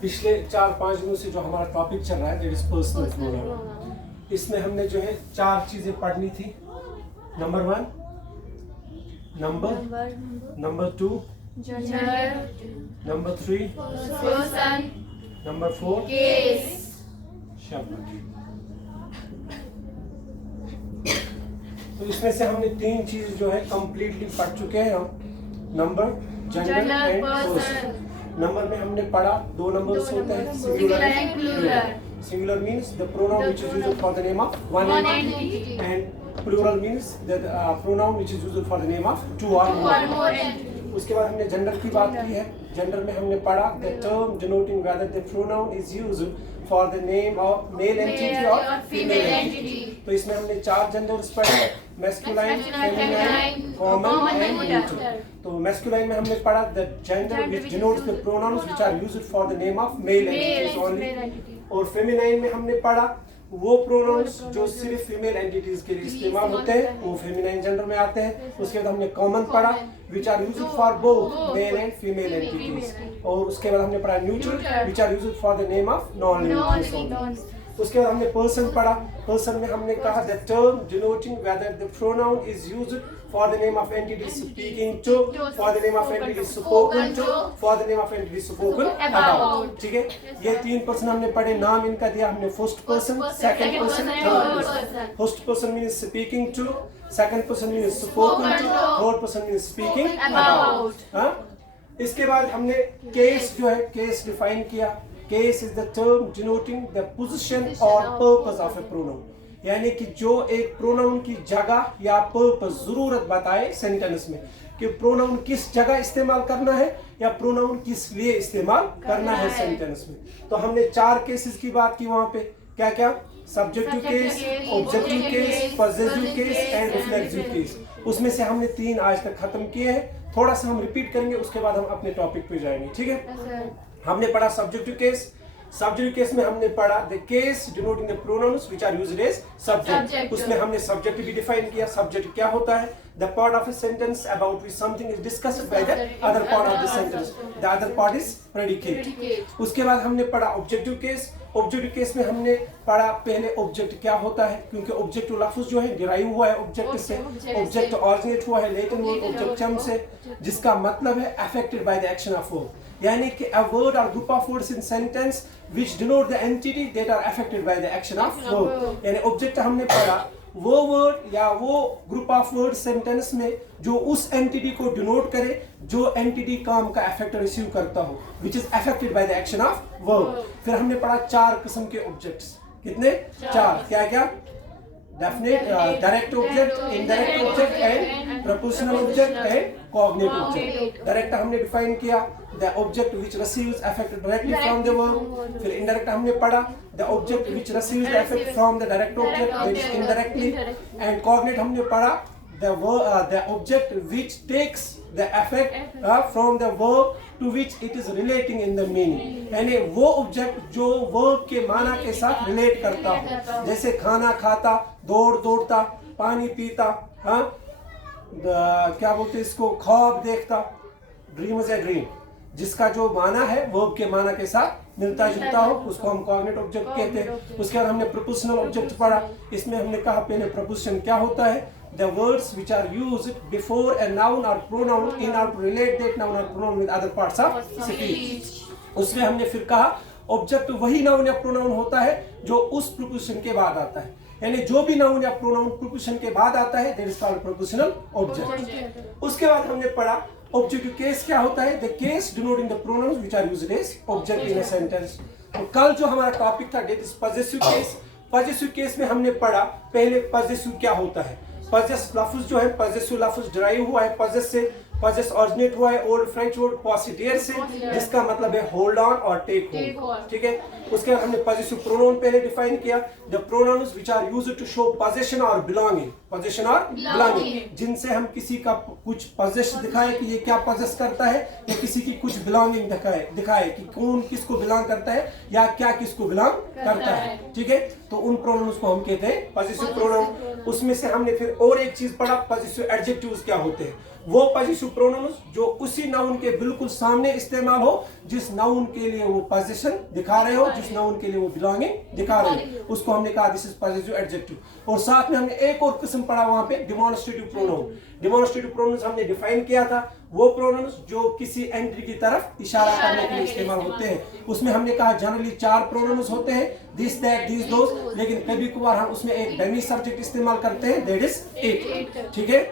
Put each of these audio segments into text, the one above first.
पिछले 4-5 दिनों से जो हमारा टॉपिक चल रहा है दैट इज पर्सनल प्रोनाउन। इसमें हमने जो है 4 चीजें पढ़नी थी। Number 1 number, number 2 number 3, number 4 शब्द। तो इसमें से हमने 3 चीज जो है कंप्लीटली पढ़ चुके हैं हम। Number, gender and person. Number में हमने पढ़ा 2 नंबर्स होते हैं, singular and plural. Singular means the pronoun which is used for the name of one entity and plural means the pronoun which is used for the name of two और more. उसके बाद हमने gender की बात की है। Gender में हमने पढ़ा the term denoting whether the pronoun is used for the name of male entity और फीमेल एंटिटी। तो इसमें हमने 4 जेंडर्स पढ़े, masculine, feminine, common and neutral. तो मैस्कुलाइन में हमने पढ़ा the gender which denotes the pronouns which are used for the name of male entities only. और फेमिनाइन में हमने पढ़ा वो प्रोनाउंस जो सिर्फ फीमेल एंटिटीज के लिए इस्तेमाल होते हैं, वो फेमिनाइन जेंडर में आते हैं। उसके बाद हमने कॉमन पढ़ा which are used for both male and female entities. और उसके बाद हमने पढ़ा neutral which are used for the name of non living. उसके बाद हमने पर्सन पढ़ा। पर्सन में हमने कहा the term denoting whether the pronoun is used for the name of entity speaking to, for the name of entity spoken to, for the name of entity spoken about. ठीक है, ये 3 person हमने पढ़े। नाम इनका दिया हमने first person, second person, third person. First person means speaking to, second person means spoken to, third person means speaking about. हां, इसके बाद हमने केस जो है केस डिफाइन किया। Case is the term denoting the position और purpose of a pronoun, यानी कि जो एक प्रोनाउन की जगह या पर्पस जरूरत बताए सेंटेंस में कि प्रोनाउन किस जगह इस्तेमाल करना है या प्रोनाउन किस लिए इस्तेमाल करना है सेंटेंस में। तो हमने 4 केसेस की बात की वहां पे। क्या क्या? Subjective case, objective case, possessive case and reflexive case. उसमें से हमने 3 आज तक खत्म किए हैं। थोड़ा सा हम रिपीट करेंगे, उसके बाद हम अपने टॉपिक पे जाएंगे। ठीक है, हमने पढ़ा सब्जेक्टिव केस। सब्जेक्टिव केस में हमने पढ़ा the case denoting the pronouns which are used as subject. उसमें हमने सब्जेक्ट भी डिफाइन किया। सब्जेक्ट क्या होता है? The part of a sentence about which something is discussed by the other part of the sentence. The other part is predicate. उसके बाद हमने पढ़ा ऑब्जेक्टिव केस। ऑब्जेक्टिव केस में हमने पढ़ा पहले ऑब्जेक्ट क्या होता है, क्योंकि ऑब्जेक्ट लफ्ज जो है डिराइव हुआ है ऑब्जेक्ट से। ऑब्जेक्ट ओरिजिनेट हुआ है लैटिन वर्ड ऑब्जेक्टम से, जिसका मतलब है affected by the action of verb, यानी कि a word or group of words in sentence which denote the entity that are affected by the action of verb। यानी ऑब्जेक्ट हमने पढ़ा वो वर्ड या वो ग्रुप ऑफ वर्ड सेंटेंस में जो उस एंटिटी को डिनोट करे जो एंटिटी काम का इफेक्ट रिसीव करता हो, which is affected by the action of verb। फिर हमने पढ़ा 4 किस्म के ऑब्जेक्ट्स। कितने? 4। क्या क्या? Definite, direct object, indirect object and prepositional object and cognate object. Direct हमने डिफाइन किया the object which receives effect directly from the verb। फिर indirect हमने पढ़ा the object which receives the effect from the direct object that is indirectly। and cognate हमने पढ़ा the object which takes the effect from the verb to which it is relating in the meaning। यानी वो object जो verb के माना के साथ relate करता हो, जैसे खाना खाता, दौड़ता, पानी पीता, हाँ क्या बोलते इसको, ख्वाब देखता, ड्रीम इज ए ड्रीम, जिसका जो माना है वर्ब के माना के साथ मिलता जुलता हो, उसको हम कॉग्निट ऑब्जेक्ट कहते हैं। उसके बाद हमने प्रपोजिशनल ऑब्जेक्ट पढ़ा। इसमें हमने कहा पहले प्रपोजिशन क्या होता है? the words which are used before a noun or pronoun in order to relate that noun or pronoun with other parts of speech। उसमें हमने फिर कहा ऑब्जेक्ट वही नाउन या प्रोनाउन होता है जो उस प्रपोजिशन के बाद आता है, यानी जो भी नाउन या प्रोनाउन प्रपोजिशन के बाद आता है that is called prepositional object. उसके बाद हमने पढ़ा ऑब्जेक्टिव केस क्या होता है? The case denoting the pronouns which are used as object in a sentence. तो कल जो हमारा टॉपिक था that is possessive case. Possessive case में हमने पढ़ा पहले पॉजेसिव क्या होता है। पॉजेस लफ्ज जो है, पॉजेसिव लफ्ज डिराइव हुआ है पॉजेस से, पजेस ऑरिजिनेट हुआ है ओल्ड फ्रेंच वर्ड पॉसिडियर से, जिसका मतलब है होल्ड ऑन और टेक होल्ड। ठीक है, उसके बाद हमने पजेसिव प्रोनाउन पहले डिफाइन किया, the pronouns which are used to show position और बिलोंगिंग, पोजीशन और बिलोंगिंग, जिनसे हम किसी का कुछ पोजेस दिखाए कि ये क्या पोजेस करता है, या किसी की कुछ बिलोंगिंग दिखाए कि कौन किसको बिलोंग करता है या क्या किसको बिलोंग करता है। ठीक है, तो उन प्रोनाउंस को हम कहते हैं पजेसिव प्रोनाउन। उसमें से हमने फिर और एक चीज पढ़ा, पजेसिव एडजेक्टिव्स क्या होते हैं। वो पजेसिव प्रोनाउंस जो उसी नाउन के बिल्कुल सामने इस्तेमाल हो जिस नाउन के लिए वो पोजीशन दिखा रहे हो, जिस नाउन के लिए वो बिलोंगिंग दिखा रहे हो, उसको हमने कहा दिस इज पजेसिव एडजेक्टिव। और साथ में हमने एक और किस्म पढ़ा वहां पे, डिमॉन्स्ट्रेटिव प्रोनाउन। डिमॉन्स्ट्रेटिव प्रोनाउंस हमने डिफाइन किया था, वो प्रोनाउंस जो किसी एंटिटी की तरफ इशारा करने के लिए इस्तेमाल होते हैं। उसमें हमने कहा जनरली 4 प्रोनाउंस होते हैं, दिस दैट दिस दोस, लेकिन कभी कभार हम उसमें एक डमी सब्जेक्ट इस्तेमाल करते हैं, दैट इज इट। ठीक है,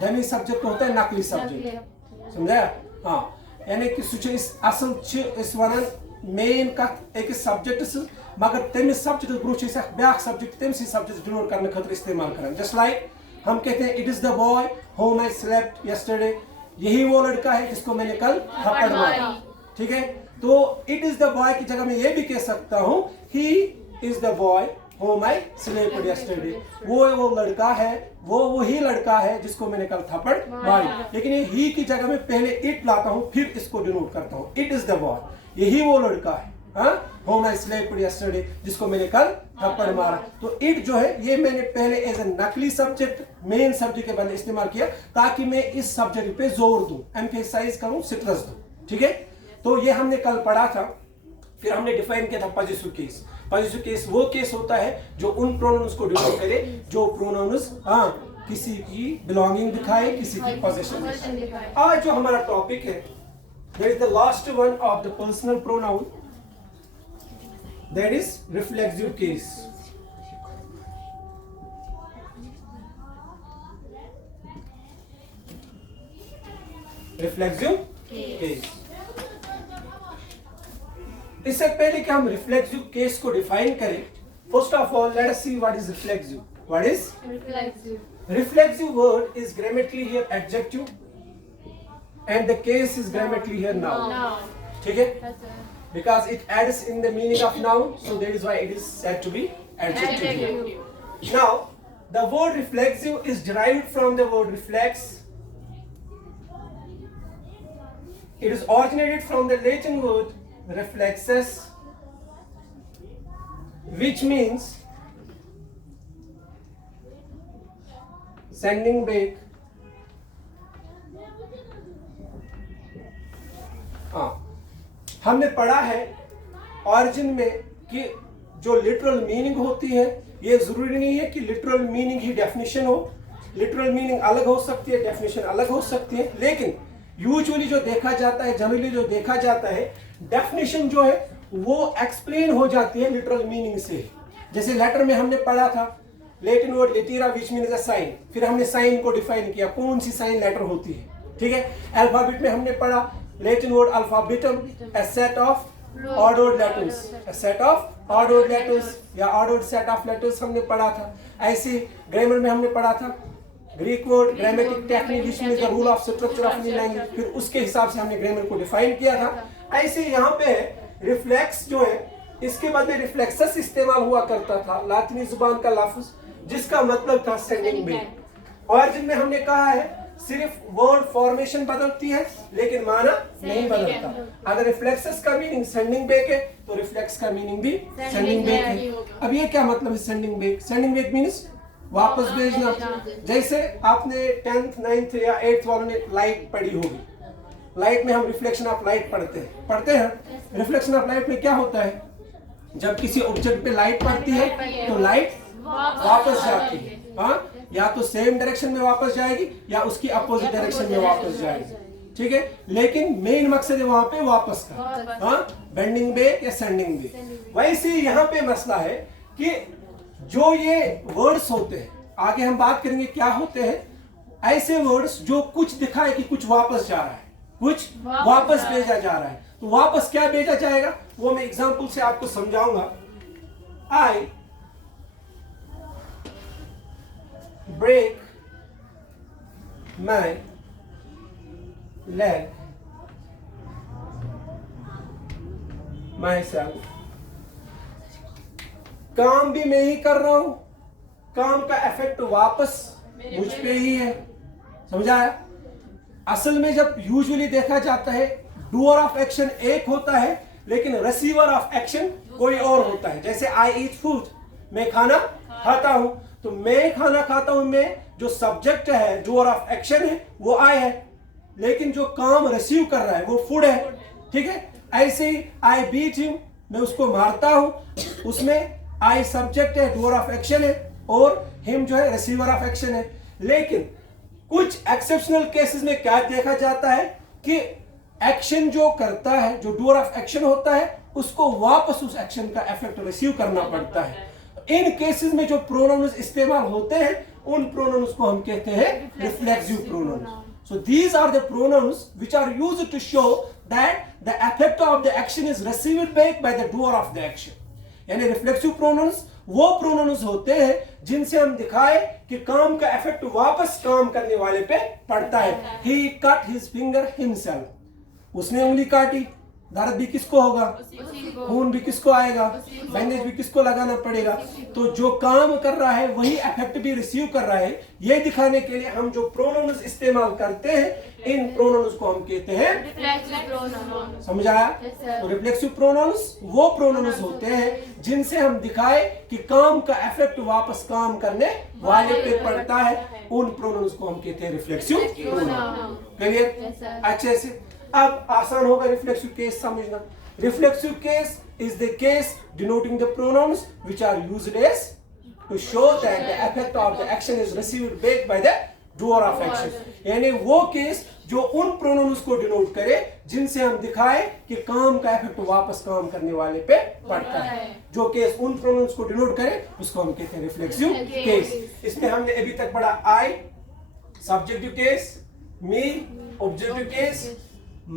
डमी सब्जेक्ट होता है नकली सब्जेक्ट, समझा? हाँ, यानी कि सु असल वन मेन कथ एक सब्जेक्ट मगर तमिस सब्जेक्ट ब्रोह ब्या सब्जेक्ट तमसी सब्जेक्ट डिनोट करने खतर इस्तेमाल करें। जस्ट लाइक हम कहते हैं it is the boy home I slept yesterday, यही वो लड़का है जिसको मैंने कल थप्पड़ मारा। ठीक है, तो इट इज द बॉय की जगह मैं ये भी कह सकता हूँ he is the boy home I slept yesterday, वो लड़का है, वो वही लड़का है जिसको मैंने कल थप्पड़ मारी। लेकिन ये ही की जगह में पहले इट लाता हूँ, फिर इसको डिनोट करता हूँ, इट इज द बॉय, यही वो लड़का है, होम आई स्लेप्ट यस्टरडे, जिसको मैंने कल थप्पड़ मारा। तो इट जो है ये मैंने पहले एज ए नकली सब्जेक्ट मेन सब्जेक्ट के बदले इस्तेमाल किया ताकि मैं इस सब्जेक्ट पे जोर दूं, एम्फेसाइज करूं, स्ट्रेस दूं। ठीक है, तो ये हमने कल पढ़ा था। फिर हमने डिफाइन किया था पजेसिव केस। पजेसिव केस वो केस होता है जो उन प्रोनाउंस को डिनोट करे जो प्रोनाउंस किसी की बिलोंगिंग दिखाए, किसी की पोजीशन दिखाए। आज जो हमारा टॉपिक है that is the last one of the personal pronoun, that is reflexive case. Reflexive case. इससे पहले कि हम रिफ्लेक्सिव केस को डिफाइन करें, first of all let us see what is reflexive. What is reflexive? Reflexive word is grammatically here adjective and the case is grammatically here noun. ठीक है? Because it adds in the meaning of noun, so that is why it is said to be adjective. Now, the word reflexive is derived from the word reflex. It is originated from the Latin word reflexes, which means sending back। हमने पढ़ा है origin में कि जो literal meaning होती है, ये जरूरी नहीं है कि लिटरल मीनिंग ही डेफिनेशन हो। लिटरल मीनिंग अलग हो सकती है, डेफिनेशन अलग हो सकती है, लेकिन यूजुअली जो देखा जाता है, जनरली जो देखा जाता है, डेफिनेशन जो है वो एक्सप्लेन हो जाती है लिटरल मीनिंग से। जैसे लेटर में हमने पढ़ा था Latin word litera which means a sign, फिर हमने साइन को डिफाइन किया, कौन सी साइन लेटर होती है। ठीक है, अल्फाबेट में हमने पढ़ा Latin word alphabetum, a set of ordered letters, a set of ordered letters या ऑर्डर्ड सेट ऑफ लेटर्स हमने पढ़ा था। ऐसे ग्रामर में हमने पढ़ा था Greek word grammatike techne which means the rule of structure of new language, फिर उसके हिसाब से हमने ग्रामर को डिफाइन किया था। ऐसे यहाँ पे रिफ्लेक्स जो है, इसके बाद में रिफ्लेक्सस इस्तेमाल हुआ करता था, लातिनी जुबान का लफ्ज जिसका मतलब था सेंडिंग बैक। ऑरिजिन में हमने कहा है सिर्फ वर्ड फॉर्मेशन बदलती है लेकिन माना नहीं बदलता। अगर रिफ्लेक्सस का मीनिंग सेंडिंग बैक है तो रिफ्लेक्स का मीनिंग भी सेंडिंग बैक है। अब ये क्या मतलब है sending back? Sending back means वापस भेजना। जैसे आपने 10th 9th या 8th वालों ने लाइट पढ़ी होगी, लाइट में हम रिफ्लेक्शन ऑफ लाइट पढ़ते हैं। रिफ्लेक्शन ऑफ लाइट में क्या होता है, जब किसी ऑब्जेक्ट पे लाइट पड़ती है तो लाइट वापस जाती है, हाँ, या तो सेम डायरेक्शन में वापस जाएगी या उसकी अपोजिट डायरेक्शन में वापस जाएगी। ठीक है, लेकिन मेन मकसद है वहां पे वापस का, हाँ, बेंडिंग बैक या सेंडिंग बैक। वैसे यहाँ पे मसला है कि जो ये वर्ड्स होते हैं, आगे हम बात करेंगे क्या होते हैं ऐसे वर्ड्स जो कुछ दिखाए कि कुछ वापस जा रहा है, कुछ वापस भेजा जा रहा है। तो वापस क्या भेजा जाएगा वो मैं एग्जांपल से आपको समझाऊंगा। I break my leg, myself. काम भी मैं ही कर रहा हूं, काम का इफेक्ट वापस मुझ पे ही है, समझा है? असल में जब यूजुअली देखा जाता है डूअर ऑफ एक्शन एक होता है लेकिन रिसीवर ऑफ एक्शन कोई और होता है। जैसे आई ईट फूड, मैं खाना खाता हूं, तो मैं खाना खाता हूं में जो सब्जेक्ट है, डूअर ऑफ एक्शन है, वो आई है, लेकिन जो काम रिसीव कर रहा है वो फूड है, ठीक है? ऐसे ही आई बीट हिम, मैं उसको मारता हूं, उसमें आई सब्जेक्ट है, डूअर ऑफ एक्शन है, और हिम जो है रिसीवर ऑफ एक्शन है। लेकिन कुछ एक्सेप्शनल केसेस में क्या देखा जाता है कि एक्शन जो करता है, जो डूअर ऑफ एक्शन होता है, उसको वापस उस एक्शन का इफेक्ट रिसीव करना पड़ता है। इन केसेस में जो प्रोनाउंस इस्तेमाल होते हैं, उन प्रोनाउंस को हम कहते हैं reflexive pronouns. So these are the pronouns which are used to show that the effect of the action is received back by the doer of the action. यानी रिफ्लेक्सिव प्रोनाउंस वो प्रोनाउंस होते हैं जिनसे हम दिखाए कि काम का इफेक्ट वापस काम करने वाले पे पड़ता है। ही कट हिज फिंगर हिमसेल्फ, उसने उंगली काटी, दर्द भी किसको होगा, खून भी किसको आएगा, बैंडेज भी किसको लगाना पड़ेगा। तो जो काम कर रहा है वही इफेक्ट भी रिसीव कर रहा है। ये दिखाने के लिए हम जो प्रोनाउंस इस्तेमाल करते हैं, इन प्रोनाउंस को हम कहते हैं रिफ्लेक्सिव प्रोनाउंस। समझ आया? तो रिफ्लेक्सिव प्रोनाउंस वो प्रोनाउंस होते हैं जिनसे हम दिखाए कि काम का इफेक्ट वापस काम करने वाले पे पड़ता है, उन प्रोनाउंस को हम कहते हैं रिफ्लेक्सिव प्रोनाउंस। क्लियर? अच्छे से अब आसान होगा रिफ्लेक्सिव केस समझना। Reflexive case is the case denoting the pronouns which are used as to show that the effect of the action is received back by the doer of action. यानी वो case जो उन pronounce को denote करे जिनसे हम दिखाए कि काम का इफेक्ट वापस काम करने वाले पे पड़ता है। जो केस उन प्रोनाउंस को डिनोट करे उसको हम कहते हैं रिफ्लेक्सिव केस। इसमें हमने अभी तक पढ़ा I subjective case, me objective case,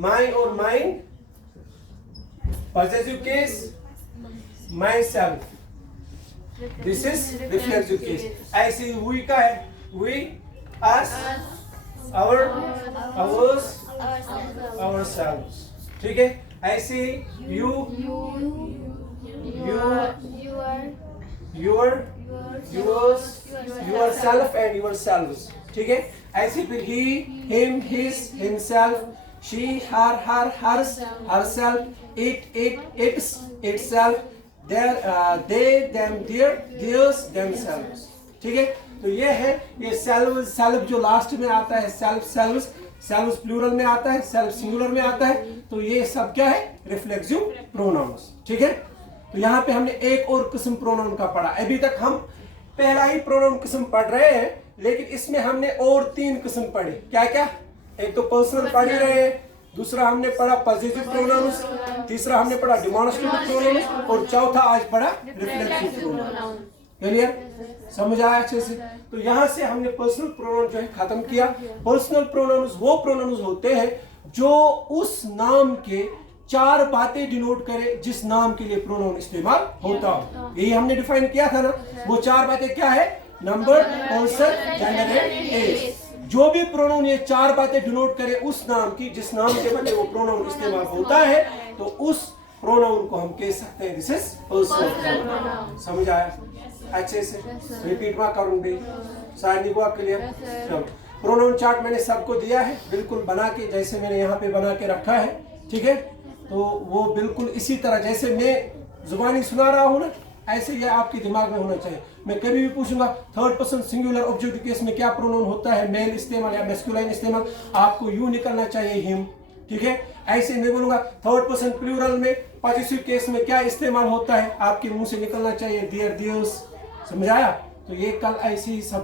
my or mine, possessive case, myself. This is reflexive case. ऐसे ही we का है, we, us, our, ours, ourselves. ठीक है? ऐसे ही you, your, yours, yourself and yourselves. ठीक है? ऐसे फिर he, him, his, himself, she, her, hers, herself, it, its, itself, they, them, theirs, themselves. ठीक है? तो ये है, ये सेल्फ जो लास्ट में आता है, सेल्व्स प्लूरल में आता है, सेल्फ सिंगुलर में आता है, तो ये सब क्या है? Reflexive pronouns. ठीक है? तो यहाँ पे हमने एक और किस्म प्रोनाउन का पढ़ा। अभी तक हम पहला ही प्रोनाउन किस्म पढ़ रहे हैं, लेकिन इसमें हमने और 3 किस्म पढ़े। क्या क्या? एक तो पर्सनल पढ़ ही रहे हैं, दूसरा हमने पढ़ा पॉजिटिव प्रोनाउंस, तीसरा हमने पढ़ा डेमोन्स्ट्रेटिव प्रोनाउंस, और चौथा आज पढ़ा रिफ्लेक्सिव प्रोनाउंस। क्लियर? समझ आया अच्छे से? तो यहाँ से हमने पर्सनल प्रोनाउन जो है खत्म किया। पर्सनल प्रोनाउंस वो प्रोनाउंस होते हैं जो उस नाम के 4 बातें डिनोट करे जिस नाम के लिए प्रोनाउन इस्तेमाल होता हो। यही हमने डिफाइन किया था ना। वो 4 बातें क्या है? Number, person, gender and age. जो भी प्रोनाउन ये 4 बातें डिनोट करे उस नाम की जिस नाम के बदले वो प्रोनाउन इस्तेमाल होता है, तो उस प्रोनाउन को हम कह सकते हैं दिस इज पर्सनल प्रोनाउन। समझ आया अच्छे से? रिपीट में करूंगी, सारी को क्लियर? प्रोनाउन चार्ट मैंने सबको दिया है, बिल्कुल बना के, जैसे मैंने यहाँ पे बना के रखा है। ठीक है? तो वो बिल्कुल इसी तरह जैसे मैं जुबानी सुना रहा हूँ ना, ऐसे ये आपके दिमाग में होना चाहिए। मैं कभी भी पूछूंगा third person singular objective case में क्या प्रोनाउन होता है, मेल इस्तेमाल या मैस्कुलाइन इस्तेमाल, आपको यू निकलना चाहिए हिम। ठीक है? ऐसे मैं बोलूंगा थर्ड पर्सन प्लूरल में पॉजिटिव केस में क्या इस्तेमाल होता है, आपके मुंह से निकलना चाहिए देयर, देयर्स। समझ आया? तो ये कल ऐसे ही सब